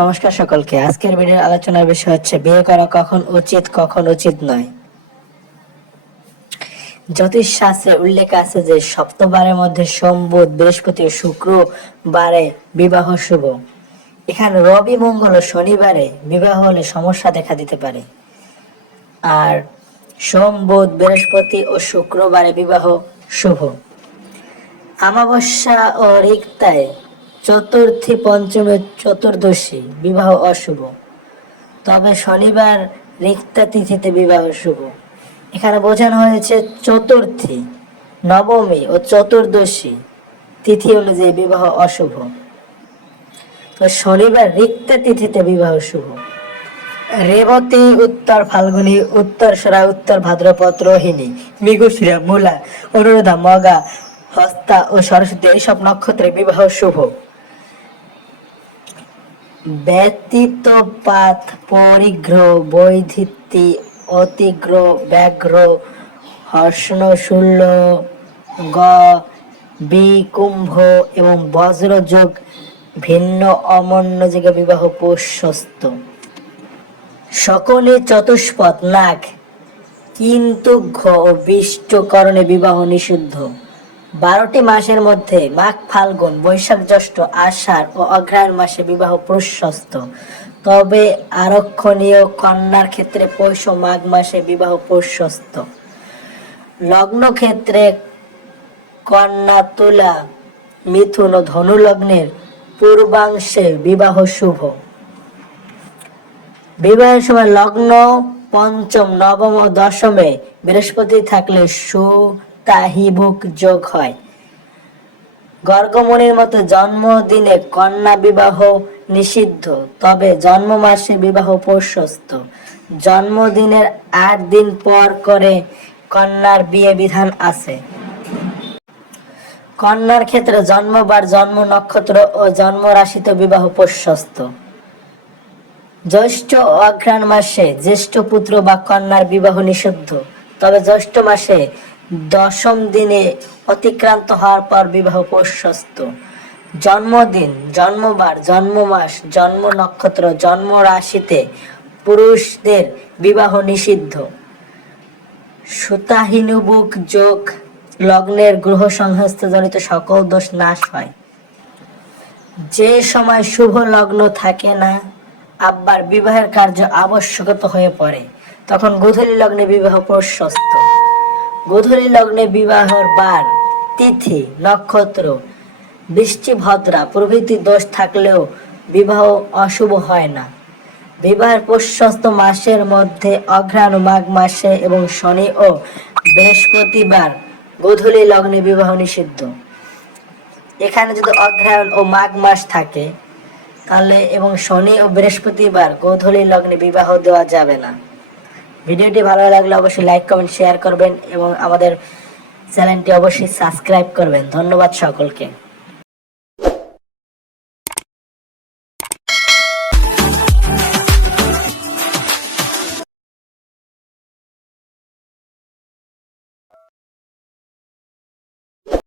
নমস্কার সকলকে। আজকের ভিডিওর আলোচনার বিষয় হচ্ছে, বিয়ে করা কখন উচিত কখন উচিত নয়। জ্যোতিষ শাস্ত্রে উল্লেখ আছে যে, সপ্তবারের মধ্যে সোম, বুধ, বৃহস্পতি ও শুক্রবারে বিবাহ শুভ। এখানে রবি, মঙ্গল ও শনিবারে বিবাহ হলে সমস্যা দেখা দিতে পারে। আর সোম, বুধ, বৃহস্পতি ও শুক্রবারে বিবাহ শুভ। আমাবস্যা ও রিক্তায় চতুর্থী পঞ্চমী চতুর্দশী, বিবাহ অশুভ। তবে শনিবার রিক্তা তিথিতে বিবাহ শুভ। এখানে বোঝানো হয়েছে চতুর্থী, নবমী ও চতুর্দশী তিথি অনুযায়ী বিবাহ অশুভ। তো শনিবার রিক্তা তিথিতে বিবাহ শুভ। রেবতী, উত্তর ফাল্গুনী, উত্তর সরা উত্তর ভাদ্রপদ, রোহিণী, মৃগশিরা, মূলা, অনুরাধা, মগা, হস্তা ও সরস্বতী, এইসব নক্ষত্রে বিবাহ শুভ। ব্যতীতপাত পরিগ্রহ বৈধিত্তি অতিগ্র ব্যাঘ্র হর্ষণ শূল্য গ বিকুম্ভ এবং বজ্রযোগ ভিন্ন অমন্য যুগে বিবাহ প্রশস্ত সকলে চতুষ্পদ নাক কিন্তু ঘ বিষ্টকরণে বিবাহ নিষিদ্ধ। বারোটি মাসের মধ্যে মাঘ, ফাল্গুন, বৈশাখ, জ্যৈষ্ঠ, আষাঢ় ও অগ্রহায়ণ মাসে বিবাহ প্রশস্ত। তবে আরক্ষণীয় কন্যার ক্ষেত্রে পৌষ মাঘ মাসে বিবাহ প্রশস্ত। লগ্ন ক্ষেত্রে কন্যা তুলা, মিথুন ও ধনু লগ্নের পূর্বাংশে বিবাহ শুভ। বিবাহের সময় লগ্ন পঞ্চম, নবম ও দশমে বৃহস্পতি থাকলে সুতাহিভুক যোগ হয়। গর্গমণির মতো জন্মদিনে কন্যা বিবাহ নিষিদ্ধ, তবে জন্ম মাসে বিবাহ প্রশস্ত। জন্মদিনের আট দিন পর করে কন্যার বিয়ে বিধান আছে। কন্যার ক্ষেত্রে জন্মবার জন্ম নক্ষত্র ও জন্ম রাশিতে বিবাহ প্রশস্ত। জ্যৈষ্ঠ অঘ্রাণ মাসে জ্যেষ্ঠ পুত্র বা কন্যার বিবাহ নিষিদ্ধ, তবে জ্যৈষ্ঠ মাসে দশম দিনে অতিক্রান্ত হওয়ার পর বিবাহ প্রশস্ত। জন্মদিন, জন্মবার জন্ম মাস জন্ম নক্ষত্র, জন্ম রাশিতে পুরুষদের বিবাহ নিষিদ্ধ। সুতাহিনুবুক যোগ লগ্নের গ্রহ সংহস্তজনিত সকল দোষ নাশ হয়। যে সময় শুভ লগ্ন থাকে না, আব্বার বিবাহের কার্য আবশ্যকতা হয়ে পড়ে, তখন গোধূলি লগ্নে বিবাহ প্রশস্ত। গোধূলি লগ্নে বিবাহর বার, তিথি, নক্ষত্র বৃষ্টি ভদ্রা প্রভৃতি দোষ থাকলেও বিবাহ অশুভ হয় না। বিবাহের প্রশস্ত মাসের মধ্যে অঘ্রাণ মাঘ মাসে এবং শনি ও বৃহস্পতিবার গোধূলি লগ্নে বিবাহ নিষিদ্ধ। এখানে যদি অঘ্রায়ণ ও মাঘ মাস থাকে, তাহলে এবং শনি ও বৃহস্পতিবার গোধূলি লগ্নে বিবাহ দেওয়া যাবে না। ভিডিওটি ভালো লাগলে অবশ্যই লাইক, কমেন্ট, শেয়ার করবেন এবং আমাদের চ্যানেলটি অবশ্যই সাবস্ক্রাইব করবেন। ধন্যবাদ সকলকে।